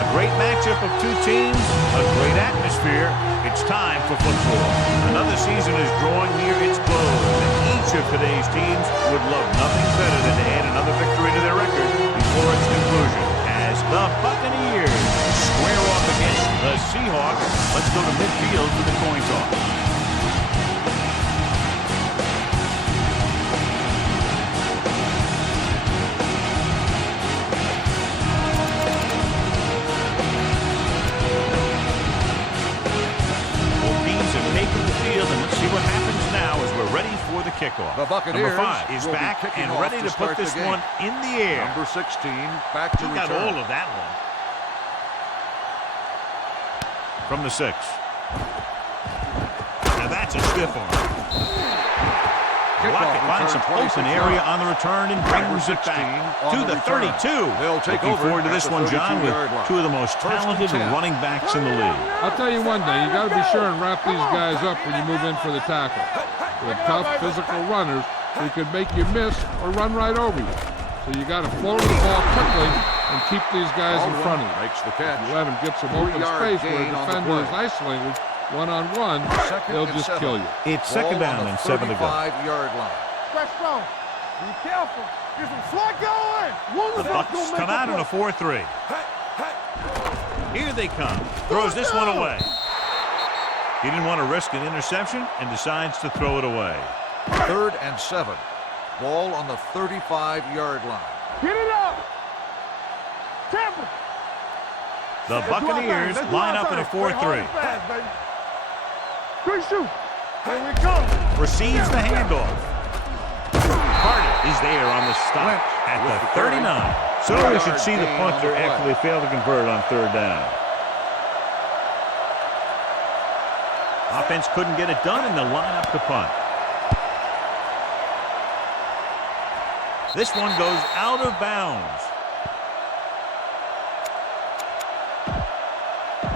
A great matchup of two teams, a great atmosphere. It's time for football. Another season is drawing near its close, and each of today's teams would love nothing better than to add another victory to their record before its conclusion. As the Buccaneers square off against the Seahawks, let's go to midfield for the coin toss. Kickoff. The Buccaneers Number 5 is back and ready to put this one in the air. Number 16 back to return. Got all of that one. From the 6. Now that's a stiff arm. Lockett finds some open area on the return and brings it back to the 32. They'll take Looking over forward to this one, John, with two of the most talented running backs in the league. I'll tell you one thing. You got to be sure and wrap these guys up when you move in for the tackle. They're tough physical runners who can make you miss or run right over you. So you got to float the ball quickly and keep these guys in front of you. Makes the catch. You let them get some open space where a defender is isolated one-on-one, they'll just kill you. It's second down and 7 to go. 35-yard line. Fresh throw. Be careful. Get some slot going. The Bucs come out in a 4-3. Here they come. Throws this one away. He didn't want to risk an interception and decides to throw it away. 3rd and 7. Ball on the 35-yard line. Get it up. Careful. The Buccaneers line up in a 4-3. Good shoot. Here we come. Receives the handoff. Carter is there on the stop at the 39. So we should see the punter after they fail to convert on 3rd down. Offense couldn't get it done, and they'll line up to punt. This one goes out of bounds.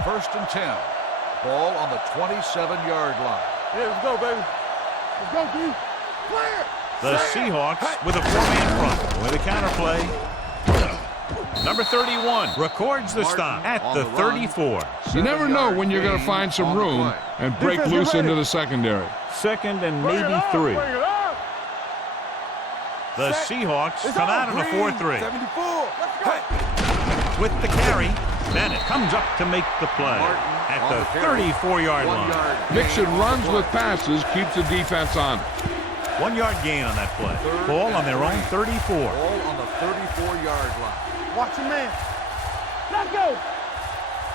1st and 10. Ball on the 27-yard line. Yeah, let's go, baby. Let's go, D. Clear. The Seahawks with a 4-man front. With a counterplay. Number 31 records the stop at the 34. You never know when you're going to find some room and break loose into the secondary. 2nd and maybe 3. The Seahawks come out in a 4-3. 74. With the carry, Bennett comes up to make the play at the 34-yard line. Mixon runs with passes, keeps the defense on. 1-yard gain on that play. Ball on their own 34. Ball on the 34-yard line. Watch your man. Let's go.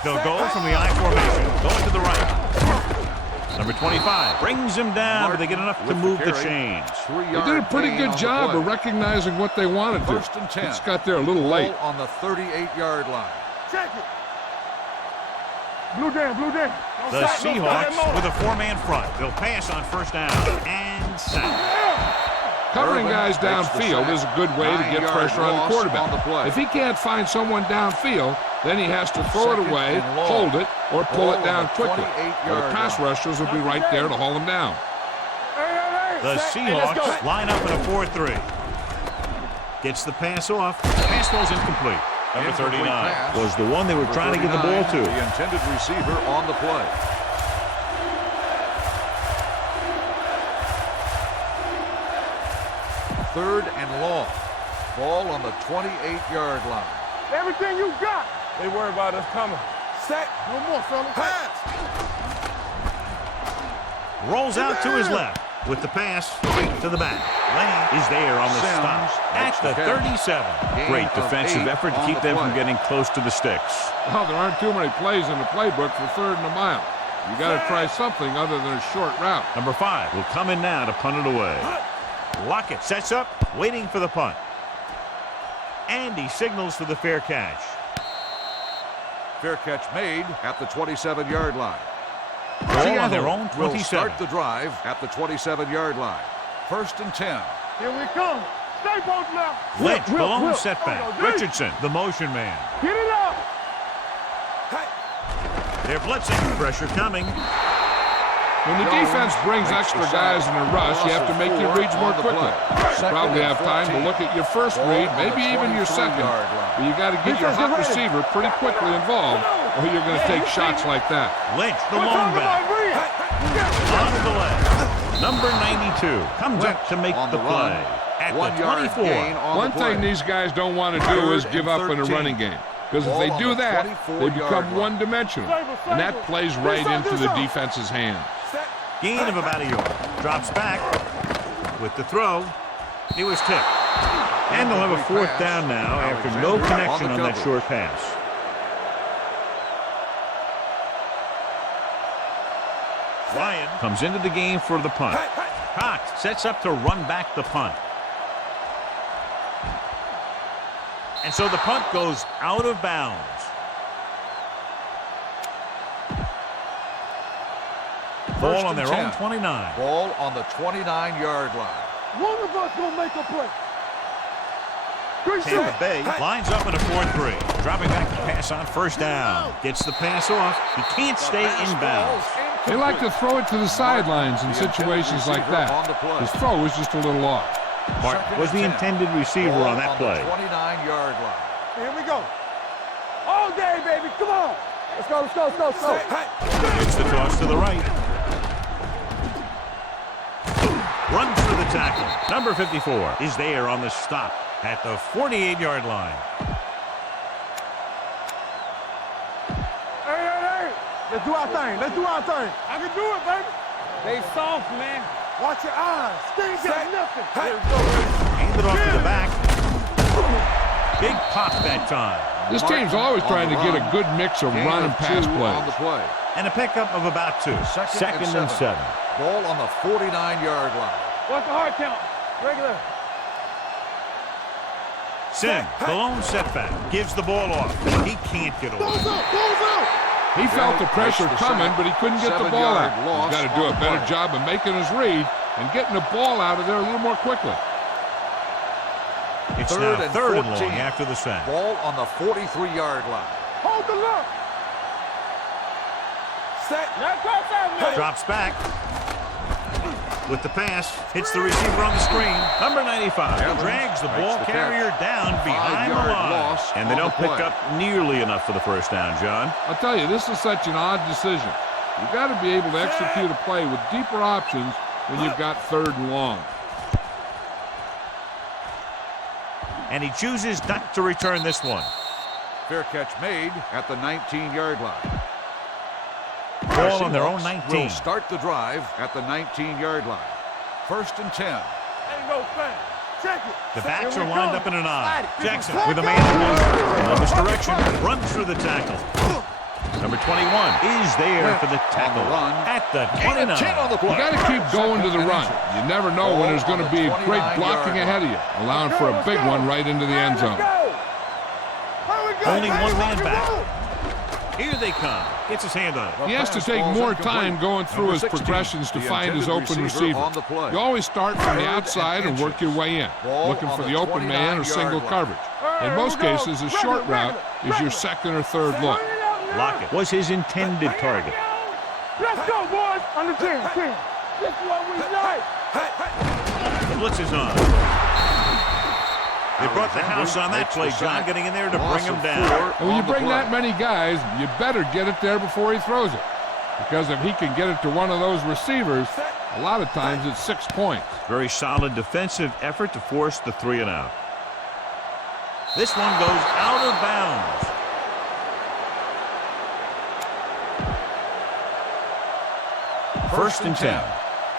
They'll go from the I formation, going to the right. Number 25 brings him down, but they get enough to move the chains. They did a pretty good job of recognizing what they wanted to. 1st and 10. Just got there a little late. Ball on the 38-yard line. Check it. Blue down, blue down. The Seahawks with a 4-man front. They'll pass on 1st down and sack. Covering guys downfield is a good way to get pressure on the quarterback. If he can't find someone downfield, then he has to throw it away, hold it, or pull it down quickly. The pass rushers will be right there to haul him down. The Seahawks line up in a 4-3. Gets the pass off. Pass ball's incomplete. Number 39 was the one they were trying to get the ball to. The intended receiver on the play. Third and long. Ball on the 28-yard line. Everything you got. They worry about us coming. Set. No more, fella. Pass. Rolls out to his left with the pass to the back. Lane is there on the stop at the 37. Great defensive effort to keep them from getting close to the sticks. Well, there aren't too many plays in the playbook for 3rd and a mile. You got to try something other than a short route. Number 5 will come in now to punt it away. Lockett sets up, waiting for the punt. And he signals for the fair catch. Fair catch made at the 27-yard line. Ball on their own 27. Will start the drive at the 27-yard line. 1st and 10. Here we come. Stay post now. Lynch, blown setback. Richardson, the motion man. Get it up. They're blitzing. Pressure coming. When the defense brings extra guys in a rush, you have to make your reads more quickly. You probably have time to look at your first read, maybe even your second, but you got to get your hot receiver pretty quickly involved, or you're going to take shots like that. Lynch, the lone back. On the left. Number 92 comes up to make the play at the 24. One thing these guys don't want to do is give up in a running game. Because if they do that, they become one-dimensional, and that plays right into the defense's hands. Gain of about a yard. Drops back with the throw. He was tipped. And they'll have a fourth down now after no connection on that short pass. Ryan comes into the game for the punt. Cox sets up to run back the punt. And so the punt goes out of bounds. Ball on their own 29. Ball on the 29-yard line. One of us gonna make a play. Tampa Bay lines up in a 4-3. Dropping back the pass on first down. Gets the pass off. He can't stay inbounds. They like to throw it to the sidelines in situations like that. His throw was just a little off. Martin was the intended receiver on that play. 29-yard line. Here we go. All day, baby. Come on. Let's go, let's go, let's go, let's go. It's the toss to the right. Runs for the tackle. Number 54 is there on the stop at the 48-yard line. Hey. Let's do our thing. Let's do our thing. I can do it, baby. They soft, man. Watch your eyes. They ain't got nothing. Hand it off to the back. Big pop that time. This team's always trying to get a good mix of run and pass plays. And a pickup of about 2. Second and 7. Ball on the 49-yard line. What's the hard count? Regular. Sim, the lone setback, gives the ball off. He can't get away. He felt the pressure coming, but he couldn't get the ball out. He's got to do a better job of making his read and getting the ball out of there a little more quickly. It's now third and long after the sack. Ball on the 43-yard line. Hold the look. Set. Drops back. With the pass, hits the receiver on the screen. Number 95 drags the ball carrier down behind the line. And they don't pick up nearly enough for the first down, John. I'll tell you, this is such an odd decision. You've got to be able to execute a play with deeper options when you've got third and long. And he chooses not to return this one. Fair catch made at the 19-yard line. Ball on their own 19. Will start the drive at the 19-yard line. First and 10. Ain't no fan. Check it. The backs are lined up in an I. Jackson with a man in this direction. Runs through the tackle. Number 21 is there for the tackle at the 29. You got to keep going to the run. You never know when there's going to be great blocking ahead of you, allowing for a big one right into the end zone. Only one man back. Here they come. Gets his hand on it. He has to take more time going through his progressions to find his open receiver. You always start from the outside and work your way in, looking for the open man or single coverage. In most cases, a short route is your second or third look. Lockett was his intended target. Let's go, boys. On the 10. This is what we like. The blitz is on. They brought the house on that play, John, getting in there to bring him down. And when you bring that many guys, you better get it there before he throws it. Because if he can get it to one of those receivers, a lot of times it's 6 points. Very solid defensive effort to force the 3-and-out. This one goes out of bounds. First and 10.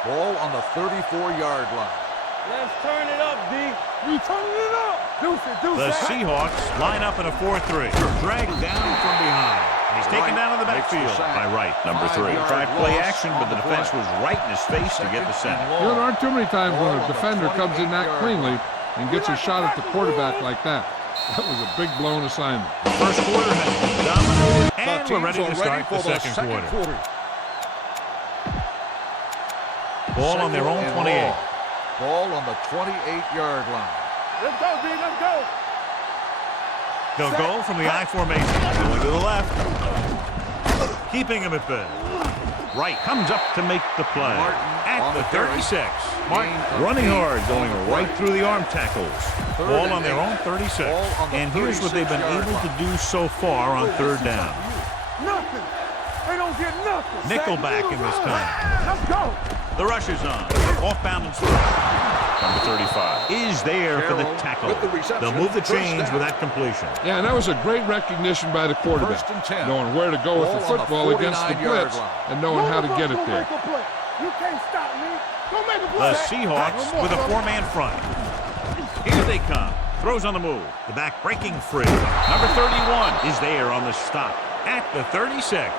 Ball on the 34-yard line. Let's turn it up, D. We turning it up. Deuce it. The Seahawks line up in a 4-3. Dragged down from behind. And he's taken down in the backfield by Wright, number 3. Tried play action, but the defense was right in his face to get the sack. You know, there aren't too many times when a defender comes in that cleanly and gets a shot at the quarterback like that. That was a big blown assignment. The first quarter has been dominated, and we're ready to start the second quarter. Ball on their own 28. Ball on the 28-yard line. Let's go, D. Let's go. They'll go from the I formation. Going to the left. Keeping him at bay. right, comes up to make the play. At the 36. Martin running hard, going right through the arm tackles. Ball on their own 36. And here's what they've been able to do so far on third down. Nothing. They don't get nothing. Nickelback in this time. Let's go. The rush is on. Off balance. Number 35 is there for the tackle. They'll move the chains with that completion. Yeah, and that was a great recognition by the quarterback. Knowing where to go with the football against the blitz and knowing how to get it there. You can't stop me. Go make a play. The Seahawks with a four-man front. Here they come. Throws on the move. The back breaking free. Number 31 is there on the stop at the 36.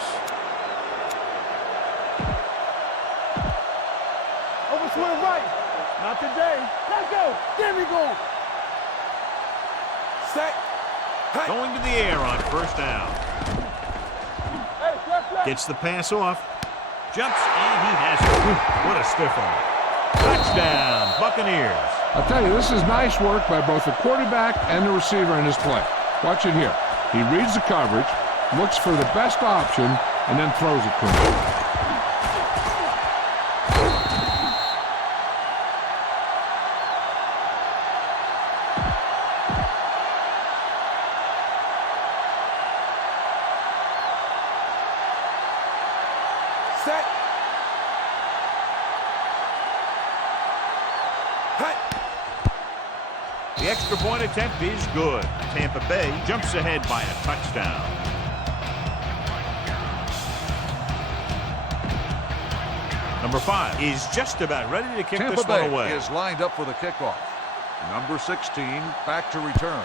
Overswing right. Not today. Let's go. There we go. Set. Hey. Going to the air on first down. Hey, gets the pass off. Jumps, and he has it. What a stiff arm. Touchdown, Buccaneers. I'll tell you, this is nice work by both the quarterback and the receiver in his play. Watch it here. He reads the coverage, looks for the best option, and then throws it to him. The extra point attempt is good. Tampa Bay jumps ahead by a touchdown. Number 5 is just about ready to kick this one away. Tampa Bay is lined up for the kickoff. Number 16 back to return.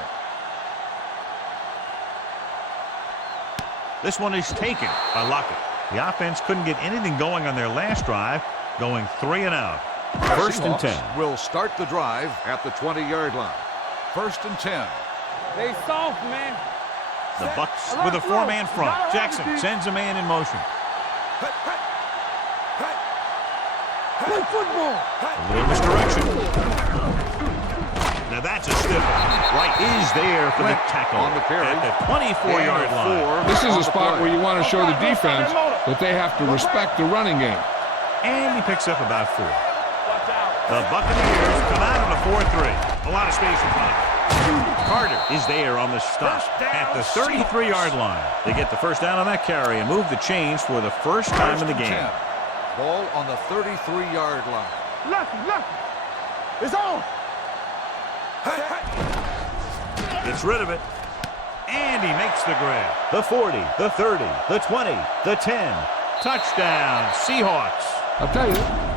This one is taken by Lockett. The offense couldn't get anything going on their last drive, going 3 and out. First and 10. Will start the drive at the 20-yard line. First and 10. They soft, man. The Bucs with a four-man front. Jackson sends a man in motion. Play football. A little misdirection. Now that's a stiff one. Right is there for the tackle on the carry at the 24-yard line. This is a spot where you want to show the defense that they have to respect the running game. And he picks up about 4. The Buccaneers come out on a 4-3. A lot of space in front. Carter is there on the stop at the 33-yard line. They get the first down on that carry and move the chains for the first time in the game. Ball on the 33-yard line. Lucky. It's on. Gets rid of it. And he makes the grab. The 40, the 30, the 20, the 10. Touchdown, Seahawks. I'll tell you.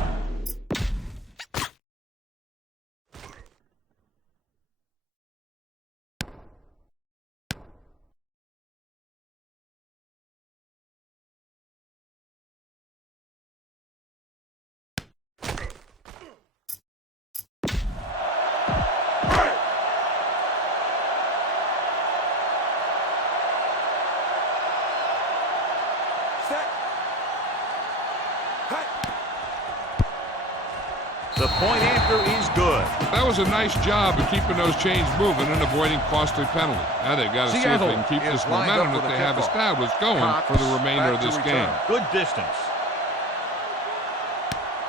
The point after is good. That was a nice job of keeping those chains moving and avoiding costly penalties. Now they've got to see if they can keep this momentum that they have established going for the remainder of this game. Good distance.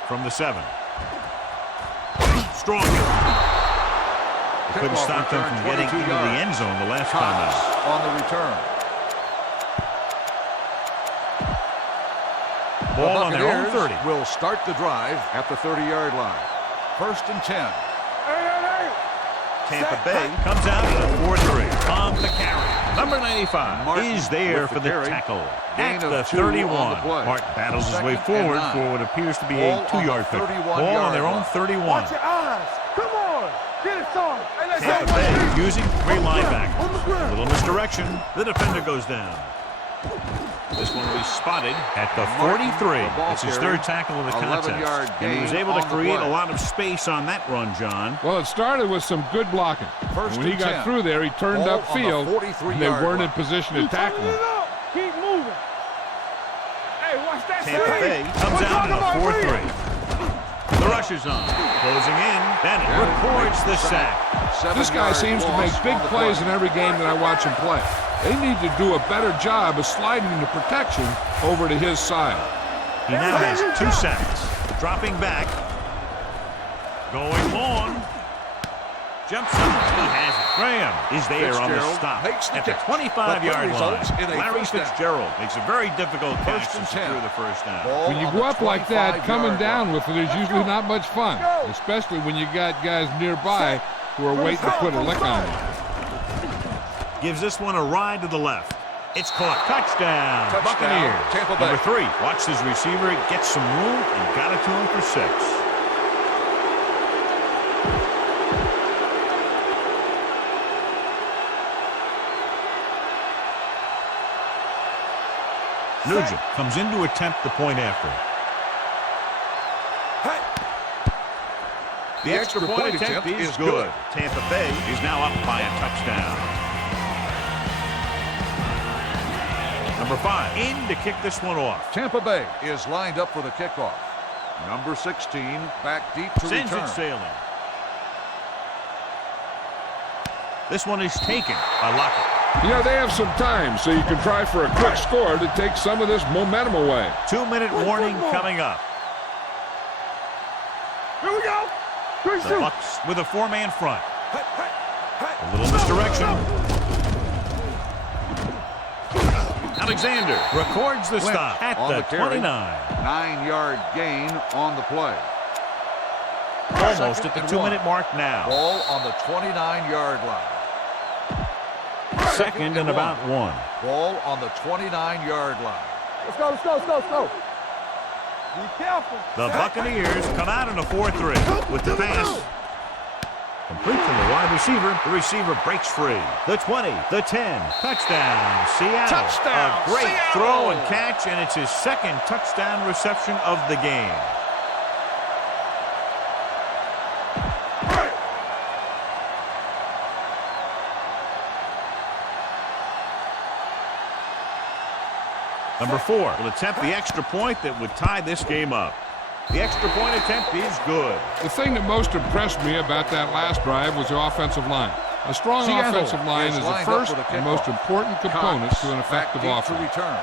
From the 7. Strong. Couldn't stop them from getting into the end zone the last time out. On the return. Ball on their own 30. Will start the drive at the 30-yard line. First and 10. Tampa Bay comes out at a 4-3 on the carry. Number 95 is there for the tackle at the 31. Martin battles his way forward for what appears to be a 2-yard pick. Ball on their own 31. Watch your eyes. Come on. Get it started. Tampa Bay using 3 linebackers. A little misdirection. The defender goes down. This one was spotted at the 43. It's his 3rd tackle of the contest. And he was able to create a lot of space on that run, John. Well, it started with some good blocking. When he got through there, he turned upfield, and they weren't in position to tackle him. Keep moving. Hey, watch that. Tampa Bay comes out in a 4-3. The rush is on. Closing in. Bennett records the sack. This guy seems to make big plays in every game that I watch him play. They need to do a better job of sliding into protection over to his side. He now has 2 sacks. Dropping back. Going long. Jumps up. He has it. Graham is there on the stop at the 25-yard line. Larry Fitzgerald makes a very difficult catch to secure the first down. When you go up like that, coming down with it is usually not much fun, especially when you got guys nearby who are waiting to put a lick on you. Gives this one a ride to the left. It's caught. Touchdown. Buccaneers. Number 3. Watch his receiver. Gets some room and got it to him for 6. Nugent comes in to attempt the point after. The extra point attempt is good. Tampa Bay is now up by a touchdown. Number 5 in to kick this one off. Tampa Bay is lined up for the kickoff. Number 16 back deep to Sends return. it sailing. This one is taken by Lockett. You know, they have some time, so you can try for a quick score to take some of this momentum away. 2-minute warning coming up. Here we go. The Bucs with a 4-man front. A little misdirection. Alexander records the stop at the 29. 9-yard gain on the play. Almost at the 2-minute mark now. Ball on the 29-yard line. Second and about 1. Ball on the 29-yard line. Let's go, let's go, let's go, let's go. Be careful. The Buccaneers come out in a 4-3 with the pass. Complete from the wide receiver. The receiver breaks free. The 20, the 10. Touchdown, Seattle. Touchdown, A great Seattle. throw and catch, and it's his second touchdown reception of the game. Number 4 will attempt the extra point that would tie this game up. The extra point attempt is good. The thing that most impressed me about that last drive was the offensive line. A strong Seattle offensive line is the lined up first for the and kickoff. most important component Cox to an effective back deep to offense. return.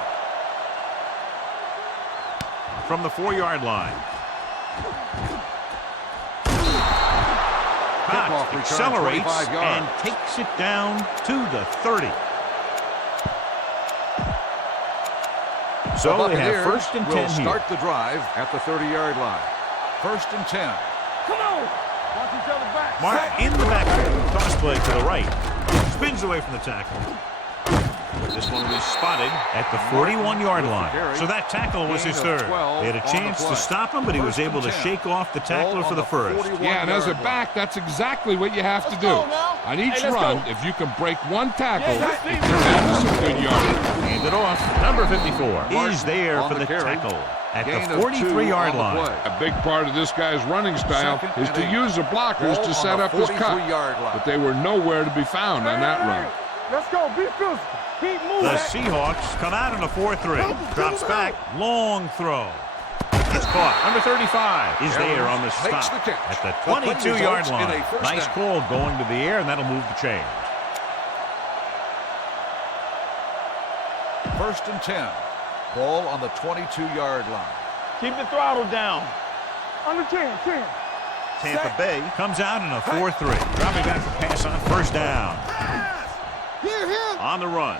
From the 4-yard line. Kickoff Cox return, accelerates 25 yards. and takes it down to the 30. So they have first and 10 will here. start the drive at the 30-yard line. First and 10. Come on. Watch each other back. Mark in the backfield. Toss play to the right. Spins away from the tackle. This one was spotted at the 41-yard line. So that tackle was his third. They had a chance to stop him, but he was able to shake off the tackler for the first. Yeah, and as a back, that's exactly what you have to do. On each run, if you can break one tackle, it turns into some good yardage. Hand it off. Number 54 is there for the tackle at the 43-yard line. A big part of this guy's running style is to use the blockers to set up his cut. But they were nowhere to be found on that run. Let's go. Be physical. Keep moving. The Seahawks come out in a 4-3. Drops back. Long throw. It's caught. Number 35 is there on the stop at the 22-yard line. Nice call going to the air, and that'll move the chains. First and 10. Ball on the 22-yard line. Keep the throttle down. Under 10. Tampa Bay comes out in a 4-3. Dropping back for pass on first down. On the run.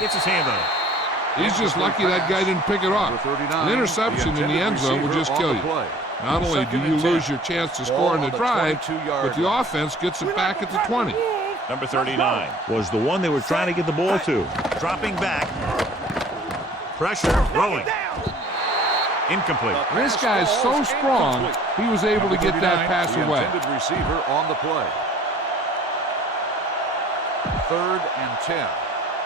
Gets his hand on it. He's just lucky that guy didn't pick it off. An interception in the end zone would just kill you. Not only do you lose your chance to score in the drive, but the offense gets it back at the 20. Number 39 was the one they were trying to get the ball to. Dropping back. Pressure, rolling. Incomplete. This guy's so strong, he was able to get that pass away. Intended receiver on the play. Third and 10.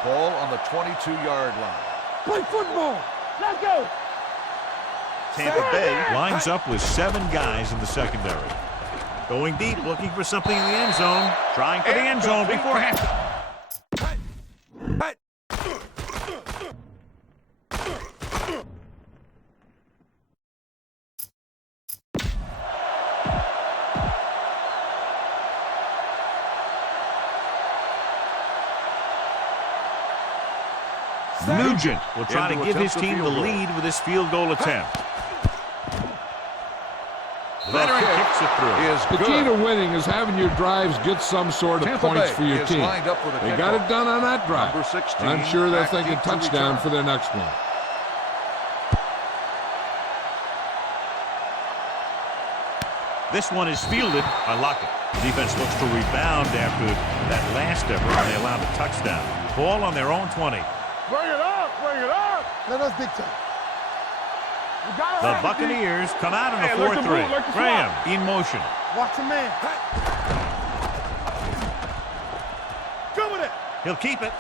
Ball on the 22-yard line. Play football. Let's go. Tampa Bay lines up with 7 guys in the secondary. Going deep, looking for something in the end zone. Trying for the end zone before half. Nugent will try to give his team the lead with this field goal attempt. veteran kicks it through. The key to winning is having your drives get some sort of points for your team. They got it done on that drive. Number 16, I'm sure they're thinking touchdown for their next one. This one is fielded by Lockett. The defense looks to rebound after that last effort, and they allowed a touchdown. Ball on their own 20. Bring it up, bring it up. Let us dictate. The Buccaneers come out in a 4-3. Graham in motion. Watch the man. Come with it. He'll keep it.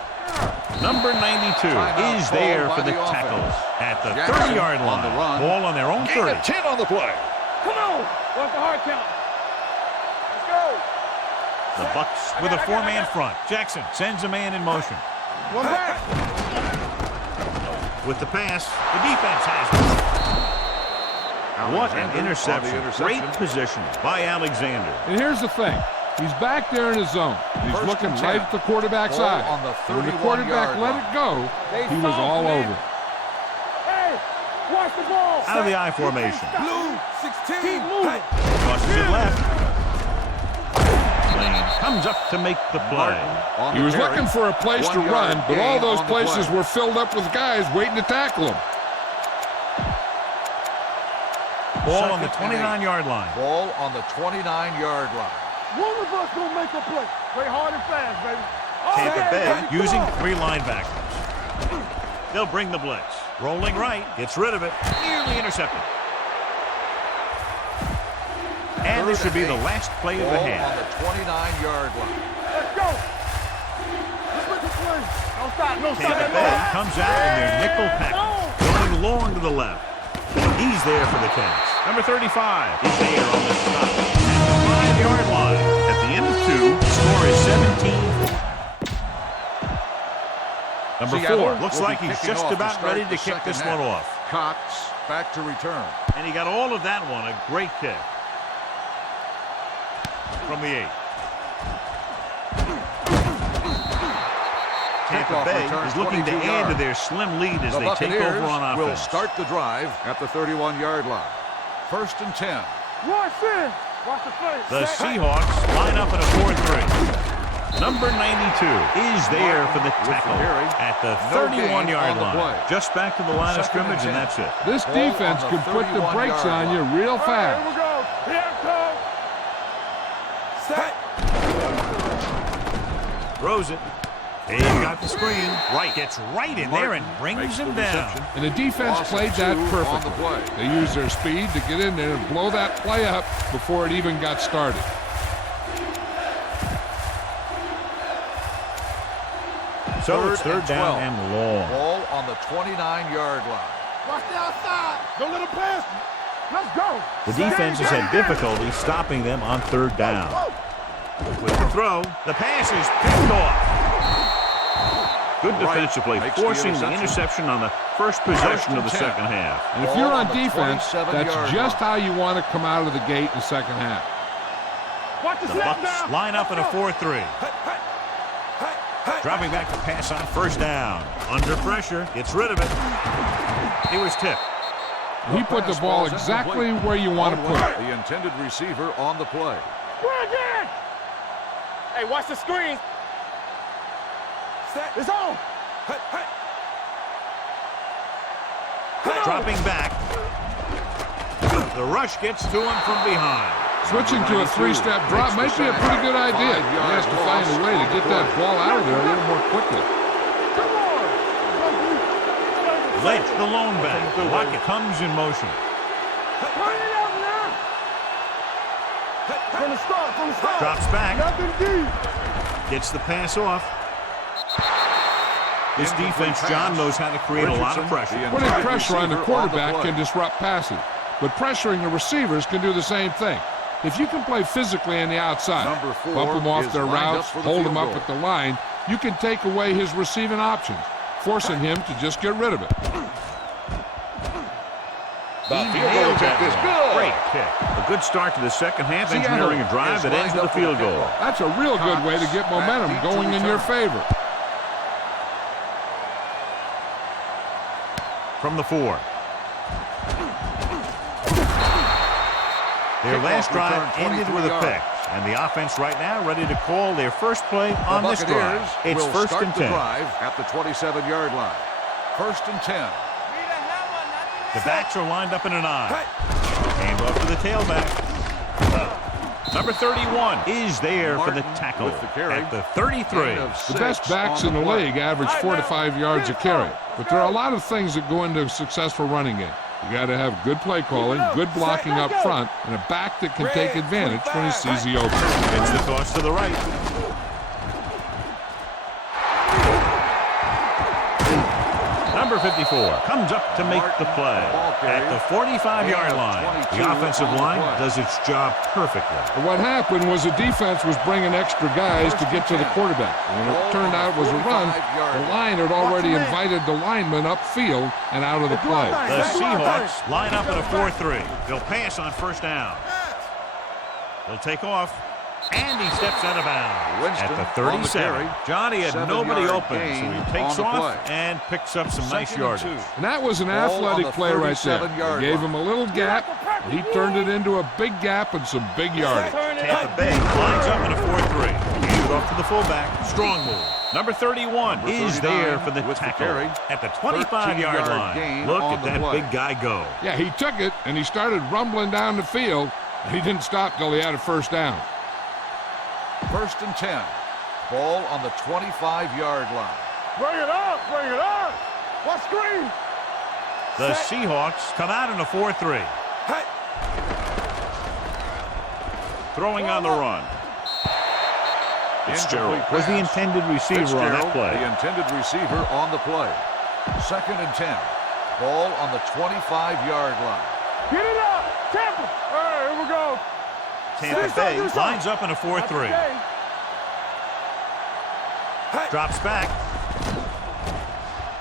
Number 92 is there for the tackle at the 30-yard line. Ball on their own 30. 10 on the play. Come on. What's the hard count? Let's go. The Bucs with a four-man front. Jackson sends a man in motion. One back. With the pass, the defense has it. What an interception. Great position by Alexander. And here's the thing. He's back there in his zone. He's looking right at the quarterback's eye. When the quarterback let it go, he was all over it. Hey, watch the ball. Out of the I formation. Blue, 16. Keep moving. Crosses it left. Lane comes up to make the play. He was looking for a place to run, but all those places were filled up with guys waiting to tackle him. Ball on the 29-yard line. Ball on the 29-yard line. One of us gonna make a play. Play hard and fast, baby. Tampa Bay using three linebackers. They'll bring the blitz. Rolling right, gets rid of it, nearly intercepted. And this should be the last play of the half. On the 29-yard line. Let's go. Let's make a play. Don't stop. No stop. Tampa Bay comes out in their nickel package, going long to the left. He's there for the catch. Number 35 is there on the stop. At the 5-yard line. At the end of 2, the score is 17. Number 4 looks like he's just about ready to kick this one off. Cox back to return. And he got all of that one. A great kick. From the 8. Tampa Bay is looking to add to their slim lead as they take over on offense. Will start the drive at the 31-yard line. 1st and 10. Watch this. Watch the play. The Seahawks line up in a 4-3. Number 92 is there for the tackle at the 31-yard line. Just back to the line of scrimmage, and that's it. This defense can put the brakes on you real fast. Here we go. Here it comes. Set. Throws it. He got the screen. Right, gets right in there and brings him down. And the defense played that perfectly. They used their speed to get in there and blow that play up before it even got started. So it's third down and long. Ball on the 29-yard line. Watch the outside. Don't let him pass. Let's go. The defense has had difficulty stopping them on third down. With the throw, the pass is picked off. Good defensive play, forcing the interception on the first possession of the second half. And if you're on defense, that's just how you want to come out of the gate in the second half. The Bucs line up in a 4-3. Dropping back to pass on first down. Under pressure, gets rid of it. It was tipped. He put the ball exactly where you want to put it. The intended receiver on the play. Hey, watch the screen. It's on. Dropping back. The rush gets to him from behind. Switching to a three-step drop might be a pretty good idea. He has to find a way to get that ball out of there a little more quickly. Lynch, the lone back. Lockett comes in motion. From the start. Drops back. Nothing deep. Gets the pass off. This defense, John, knows how to create a lot of pressure. Putting pressure on the quarterback can disrupt passes, but pressuring the receivers can do the same thing. If you can play physically on the outside, bump them off their routes, hold them up at the line, you can take away his receiving options, forcing him to just get rid of it. He nailed that. Great kick. A good start to the second half, engineering a drive that ends with a field goal. That's a real good way to get momentum going in your favor. From the 4. Their last drive ended with a pick, and the offense right now ready to call their first play on this drive. It's first and 10. Drive at the 27-yard line. First and 10. The backs are lined up in an I. Hand off to the tailback. Number 31 is there for the tackle at the 33. The best backs in the league average 4 to 5 yards a carry. But there are a lot of things that go into a successful running game. You got to have good play calling, good blocking up front, and a back that can take advantage when he sees the opening. It's the toss to the right. Number 54 comes up to make the play at the 45-yard line. The offensive line does its job perfectly. What happened was the defense was bringing extra guys to get to the quarterback. When it turned out it was a run, the line had already invited the lineman upfield and out of the play. The Seahawks line up in a 4-3. They'll pass on first down. They'll take off. And he steps out of bounds at the 37. Johnny had nobody open, so he takes off and picks up some nice yardage. And that was an athletic play right there. They gave him a little gap, and he turned it into a big gap and some big yardage. Tampa Bay lines up in a 4-3. Handed off to the fullback. Strong move. Number 31 is there for the tackle at the 25-yard line. Look at that big guy go. Yeah, he took it, and he started rumbling down the field. He didn't stop till he had a first down. First and 10. Ball on the 25-yard line. Bring it up! Bring it up! What screen? The Seahawks come out in a 4-3. Hey. Throwing on the run. Fitzgerald was the intended receiver on that play. The intended receiver on the play. Second and 10. Ball on the 25-yard line. Get it up! Tampa! All right, here we go. Tampa Bay lines up in a 4-3. Drops back.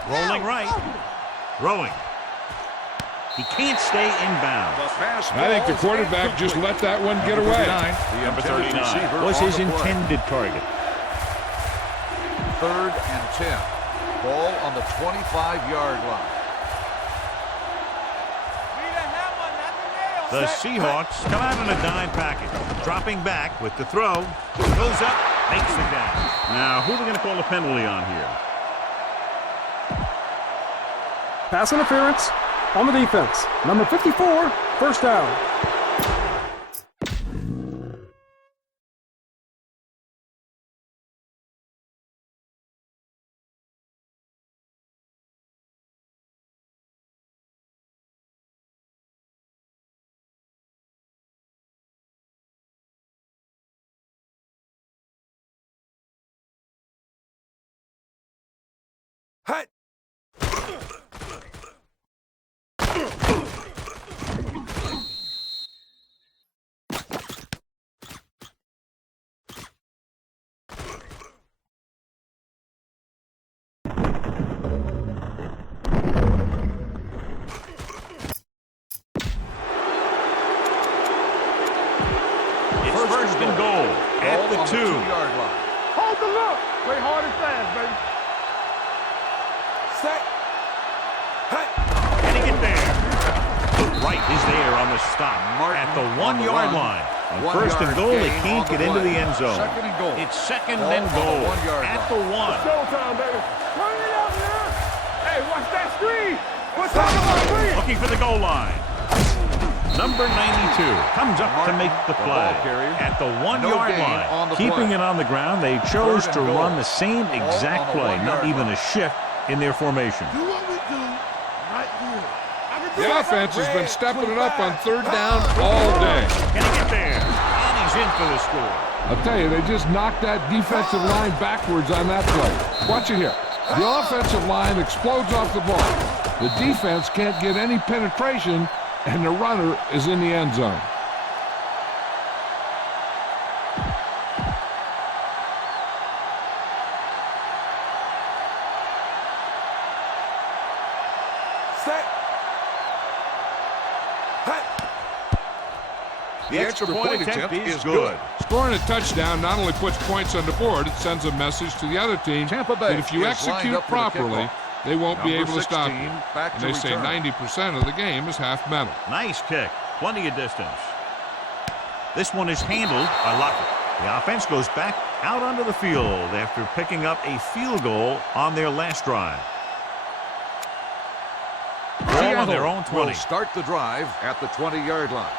Rolling right. Throwing. He can't stay inbounds. I think the quarterback just let that one get away. Number 39 was his intended target. Third and 10. Ball on the 25-yard line. The Seahawks come out in a dime package. Dropping back with the throw. Goes up, makes the catch. Now, who are they going to call a penalty on here? Pass interference on the defense. Number 54, first down. Hey! It's first and goal at the 2-yard line. Hold the look! Play hard and fast, baby. Set. Hey. Can he get there? Right is there on the stop at the 1-yard line. On first and goal, they can't get into the end zone. Second and goal. It's second and goal at the 1. Showtime, baby. Turn it up now. Hey, watch that screen. What's that? Looking for the goal line. Number 92 comes up to make the play at the 1-yard line. Keeping it on the ground, they chose to run the same exact play, not even a shift in their formation. Do what we do right here. The offense has been stepping it up on third down all day. Can he get there? And he's in for the score. I'll tell you, they just knocked that defensive line backwards on that play. Watch it here. The offensive line explodes off the ball. The defense can't get any penetration, and the runner is in the end zone. The extra point attempt is good. Scoring a touchdown not only puts points on the board, it sends a message to the other team that if you execute properly, they won't be able to stop you. And they say 90% of the game is half mental. Nice kick. Plenty of distance. This one is handled by Lockett. The offense goes back out onto the field after picking up a field goal on their last drive. Ball on their own 20. Will start the drive at the 20-yard line.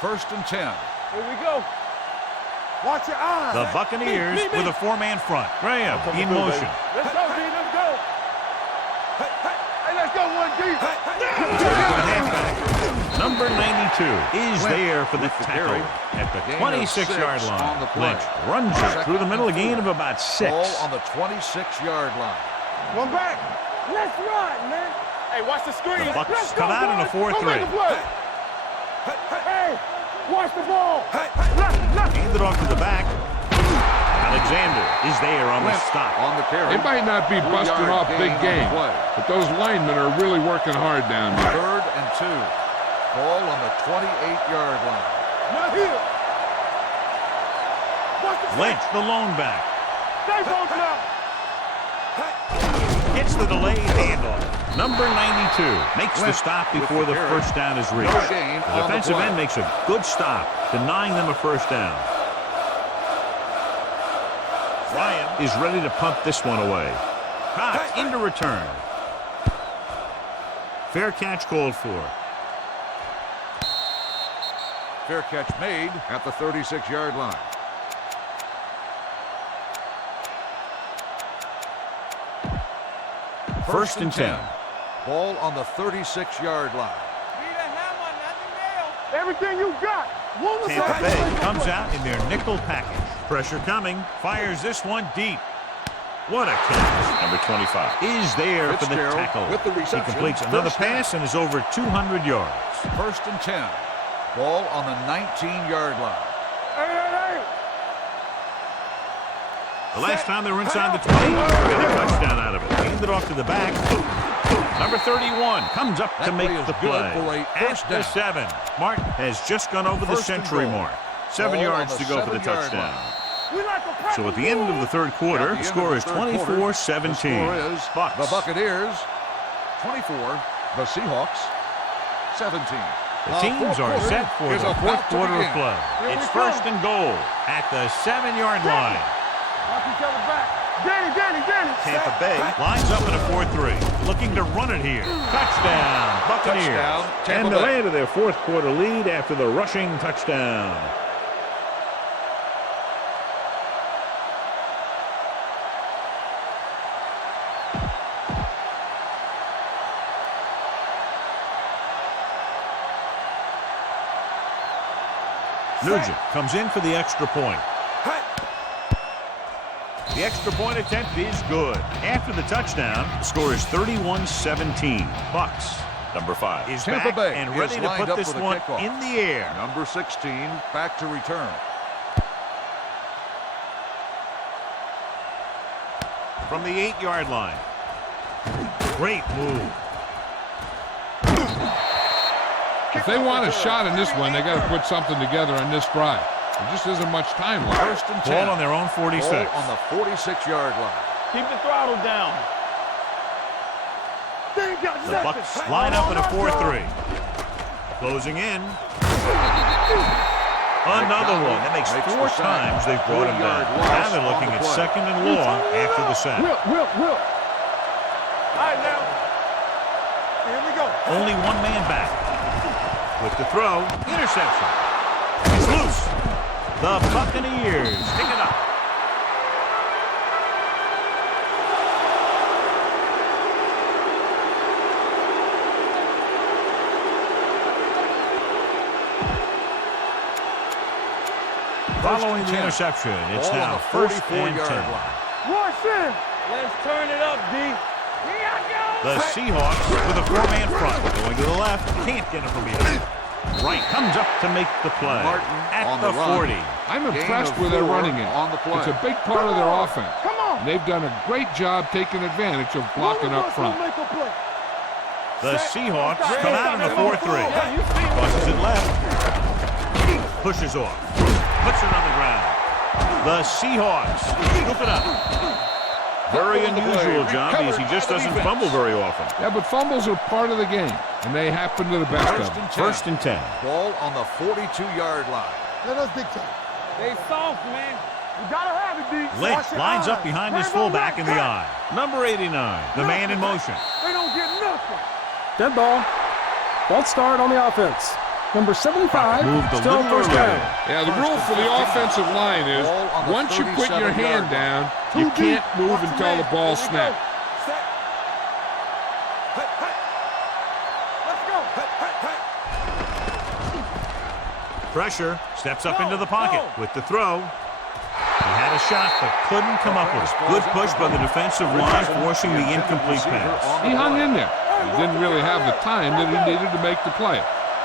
1st and 10. Here we go. Watch your eyes. The Buccaneers with a four-man front. Graham in motion. Let's go, D. Let's go. Hey, let's go, 1D. Number 92 is there for the tackle at the 26-yard line. Lynch runs it through the middle, a gain of about 6. Ball on the 26-yard line. One back. Let's run, man. Hey, watch the screen. The Bucs come out in a 4-3. Hey, watch the ball. Hand it off to the back. Alexander is there on the stop. On the carry. It might not be busting off big game, but those linemen are really working hard down there. 3rd and 2. Ball on the 28-yard line. Not here. Lynch, the lone back. Stay both now. Gets the delayed handoff. Number 92 makes the stop before the first down is reached. The defensive end makes a good stop, denying them a first down. Ryan is ready to punt this one away. Cox into return. Fair catch called for. Fair catch made at the 36-yard line. First and 10. Ball on the 36-yard line. Everything you got. Tampa Bay comes out in their nickel package. Pressure coming. Fires this one deep. What a catch. Number 25 is there for the tackle. With the reception. He completes another pass and is over 200 yards. 1st and 10. Ball on the 19-yard line. Hey. The last time they were inside the 20, got a touchdown out of it. Handed off to the back. Number 31 comes up to make the play. At the 7. Martin has just gone over the century mark. 7 yards to go for the touchdown. So at the end of the third quarter, the score is 24-17. Bucs. The Buccaneers, 24. The Seahawks, 17. The teams are set for the fourth quarter of play. It's 1st and goal at the 7-yard line. Tampa Bay lines up in a 4-3, looking to run it here. Touchdown, Buccaneers. And they land to their fourth quarter lead after the rushing touchdown. Nugent comes in for the extra point. The extra point attempt is good. After the touchdown, the score is 31-17. Bucs. Number 5 is Tampa back Bay and ready to put this one in the air. Number 16 back to return. From the 8-yard line. Great move. If they want a shot in this one, they got to put something together on this drive. There just isn't much time left. 1st and 10. Ball on their own 46. Ball on the 46-yard line. Keep the throttle down. The Bucs line up in a 4-3. Closing in. Another one. That makes 4 times they've brought him down. Now they're looking at 2nd and long after the sack. Will. All right, now. Here we go. Only one man back. With the throw. Interception. It's loose. The Buccaneers pick it up. Following the interception, it's now 1st and 10. Let's turn it up, D. The Seahawks with a 4-man front. Going to the left. Can't get it from behind. Wright comes up to make the play. Martin at on the the run. 40. I'm impressed with their running game. On the play. It's a big part of their offense. And they've done a great job taking advantage of blocking up front. The Seahawks come out in a 4-3. Crosses it left. Pushes off. Puts it on the ground. The Seahawks scoop it up. Very unusual, John, because he just doesn't fumble very often. Yeah, but fumbles are part of the game, and they happen to the best of them. 1st and 10. Ball on the 42-yard line. Let us dictate. They soft, man. You gotta have it, D. Lynch lines up behind his fullback in the eye. Number 89, the man in motion. They don't get nothing. Dead ball. False start on the offense. Number 75, Moved a still little first early. down. Yeah, the rule for the offensive line is once you put your hand down, you can't move until the ball snaps. Set. Hey, hey. Let's go. Hey, hey. Pressure, steps up into the pocket with the throw. He had a shot but couldn't come up with it. Good push by the defensive line, forcing the incomplete pass. He hung in there. He didn't really have the time that he needed to make the play.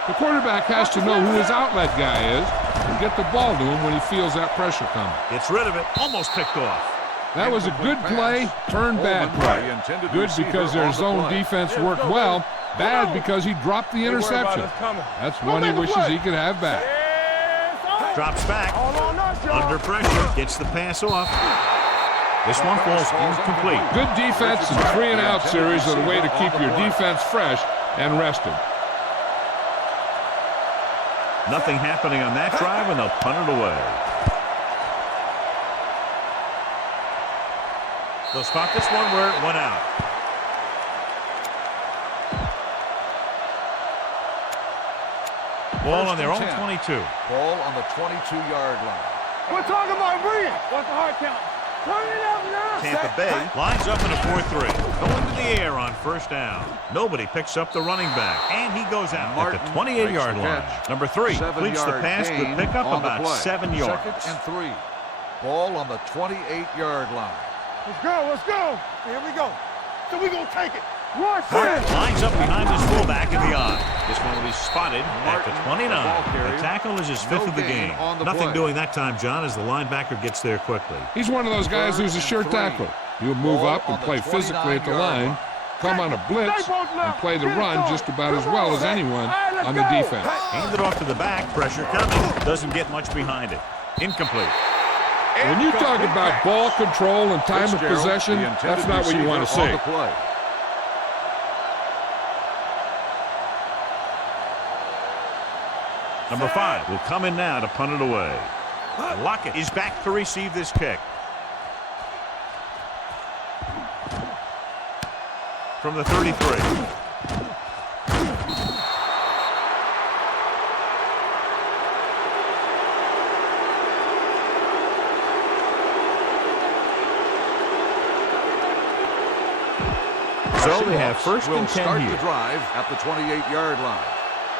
The quarterback has to know who his outlet guy is and get the ball to him when he feels that pressure coming. Gets rid of it, almost picked off. That was a good play, turned bad play. Good because their zone defense worked well, bad because he dropped the interception. That's one he wishes he could have back. Drops back, under pressure, gets the pass off. This one falls incomplete. Good defense and 3-and-out series are the way to keep your defense fresh and rested. Nothing happening on that drive, and they'll punt it away. They'll spot this one where it went out. Ball on their own 22. Ball on the 22-yard line. We're talking about Brian. What's the hard count? Turn it up now. Tampa Bay lines up in a 4-3. Going to the air on first down. Nobody picks up the running back, and he goes out at the 28-yard line. Number 3 completes the pass. Good pickup, about 7 yards. 2nd and 3. Ball on the 28-yard line. Let's go. Let's go. Here we go. So we're going to take it. Rush Hart it. lines up behind his fullback in the eye. This one will be spotted at the 29. The tackle is his 5th of the game. Nothing doing that time, John, as the linebacker gets there quickly. He's one of those guys who's a sure tackler. He'll move up and play physically at the line, come on a blitz, and play the run just about as well as anyone on the defense. Hand it off to the back. Pressure coming. Doesn't get much behind it. Incomplete. When you talk about ball control and time of possession, that's not what you want to see. Number 5 will come in now to punt it away. Lockett is back to receive this kick. From the 33. So they have first and 10 start here. the drive at the 28-yard line.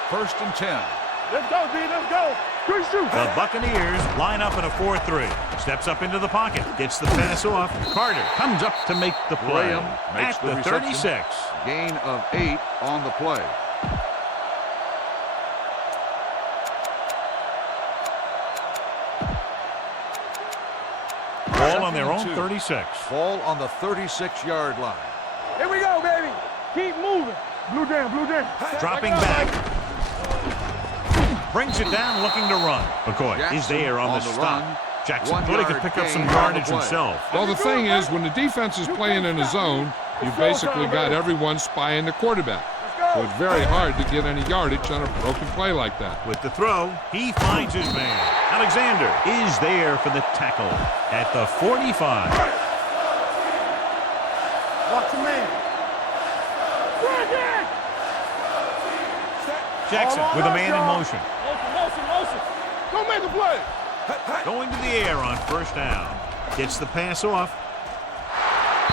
First and 10. Let's go, D. Let's go. Good shoot. The Buccaneers line up in a 4-3. Steps up into the pocket. Gets the pass off. Carter comes up to make the play. Graham makes At the the 36. Gain of 8 on the play. Ball on their own 36. Ball on the 36-yard line. Here we go, baby. Keep moving. Blue down, blue down. Dropping back. Brings it down, looking to run. McCoy is there on the stop. Jackson thought he could pick up some yardage himself. Well, the thing is, when the defense is playing in a zone, you've basically got everyone spying the quarterback. So it's very hard to get any yardage on a broken play like that. With the throw, he finds his man. Alexander is there for the tackle at the 45. Watch your man. Jackson with a man in motion. Motion. Go make a play. Going to the air on first down. Gets the pass off.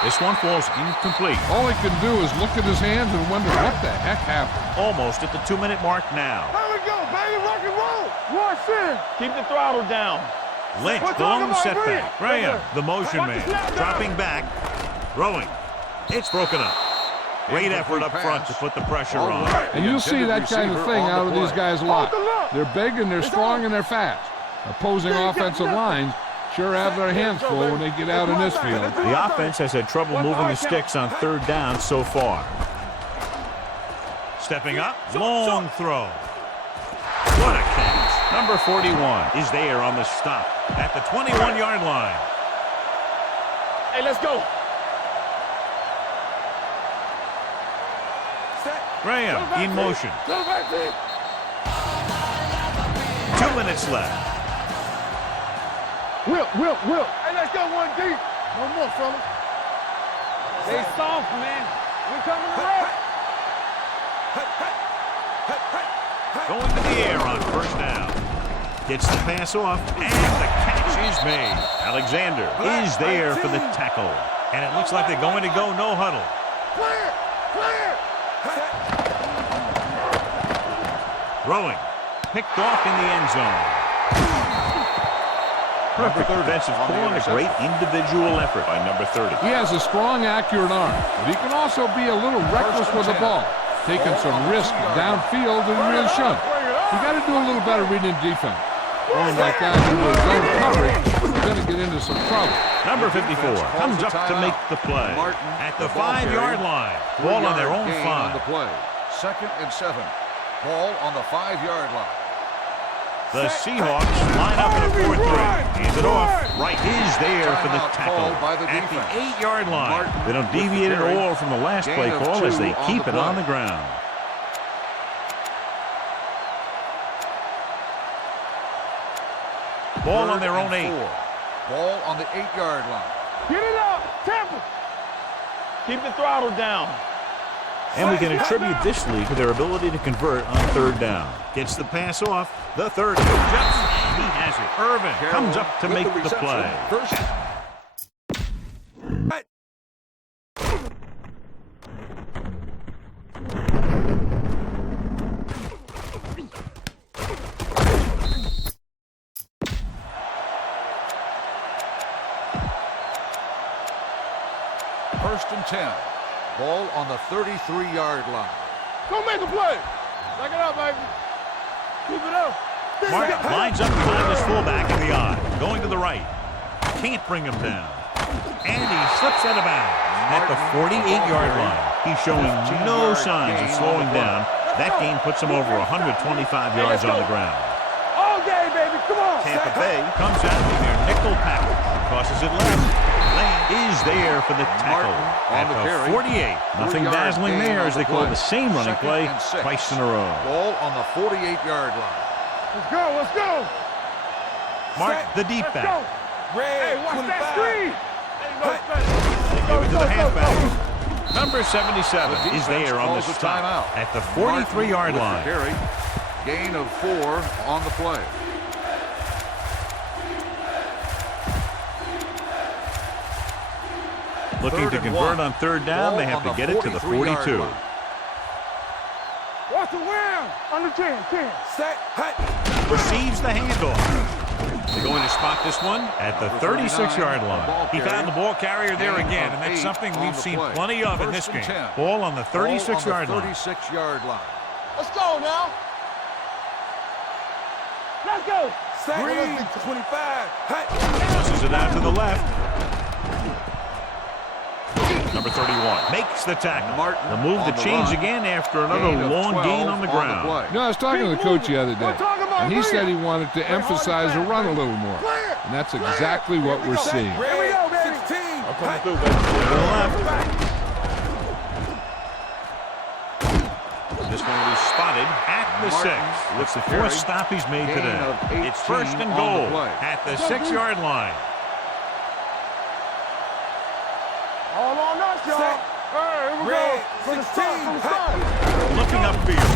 This one falls incomplete. All he can do is look at his hands and wonder what the heck happened. Almost at the 2-minute mark now. There we go, baby. Rock and roll. Rush in. Keep the throttle down. Lynch, the lone setback. Graham, the motion man, dropping back, throwing. It's broken up. Great effort up front to put the pressure on. And you'll see that kind of thing out of these guys a lot. They're big and they're strong and they're fast. Opposing offensive lines sure have their hands full when they get out in this field. The offense has had trouble moving the sticks on third down so far. Stepping up, long throw. What a catch. Number 41 is there on the stop at the 21-yard line. Hey, let's go. Graham in motion. 2 2 minutes left. Whip. Hey, let's go one deep. No more, fellas. They soft, man. We coming to rock. Going to the air on first down. Gets the pass off, and the catch is made. Alexander is there for the tackle. And it looks like they're going to go no huddle. Clear. Throwing. Picked off in the end zone. Perfect defensive call and a great individual effort by number 30. He has a strong, accurate arm, but he can also be a little reckless with the ball, taking some risk downfield that he really shouldn't. You got to do a little better reading defense. Throwing like that into a zone coverage, you're going to get into some trouble. Number 54 comes up to make the play at the 5-yard line. Ball on their own 5. The play. 2nd and 7. Ball on the 5-yard line. The Seahawks line up in a 4-3. Hands it off. Wright is there for the tackle at the 8-yard line. They don't deviate at all from the last play call as they keep it on the ground. Ball on their own 8. Ball on the 8-yard line. Get it up. Temple. Keep the throttle down. And we can attribute this lead to their ability to convert on 3rd down. Gets the pass off. The 30. Jumps, and he has it. Irvin comes up to make the play. First and 10. Ball on the 33-yard line. Go make a play. Back it up, baby. Keep it up. Mark lines up behind his fullback in the eye. Going to the right. Can't bring him down. And he slips out of bounds at the 48-yard line. He's showing no signs of slowing down. That gain puts him over 125 yards on the ground. All day, baby. Come on. Tampa Bay comes out in their nickel package. Crosses it left. Lane is there for the tackle at the 48. Nothing dazzling there as they call the same running play twice in a row. Ball on the 48-yard line. Let's go. Mark the deep back. Hey, watch that screen. Give it to the halfback. Number 77 is there on the stop at the 43-yard line. Gain of 4 on the play. Looking to convert on 3rd down, they have to get it to the 42. Watch the wham. Under 10. Set. Receives the handoff. They're going to spot this one at the 36-yard line. He found the ball carrier there again, and that's something we've seen plenty of in this game. Ball on the 36-yard line. Let's go now. Let's go. Green 25. Tosses it out to the left. Number 31 makes the tackle. The move to change again after another long gain on the ground. I was talking to the coach the other day, and he said he wanted to emphasize the run a little more. And that's exactly what we're seeing. Here we go, baby. 16. To the left. This one will be spotted at the 6. It's the 4th stop he's made today. It's 1st and goal at the 6-yard line. All on us, y'all. Here we go. From the start. Looking upfield.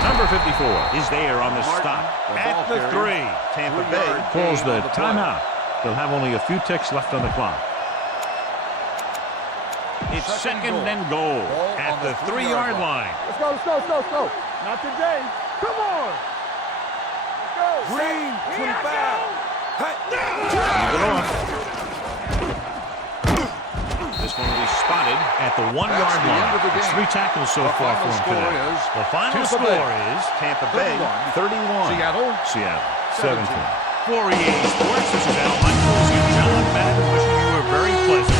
Number 54 is there on the stop at the 3. Tampa Bay calls the timeout. They'll have only a few ticks left on the clock. It's 2nd and goal at the 3-yard line. Let's go. Not today. Come on. Let's go. Green 25. Leave it off. This one will be spotted at the 1-yard line. It's 3 tackles so far for him today. The final score is Tampa Bay 31. Seattle 17. For EA Sports, this is Al Michaels and John Madden wishing you a very pleasant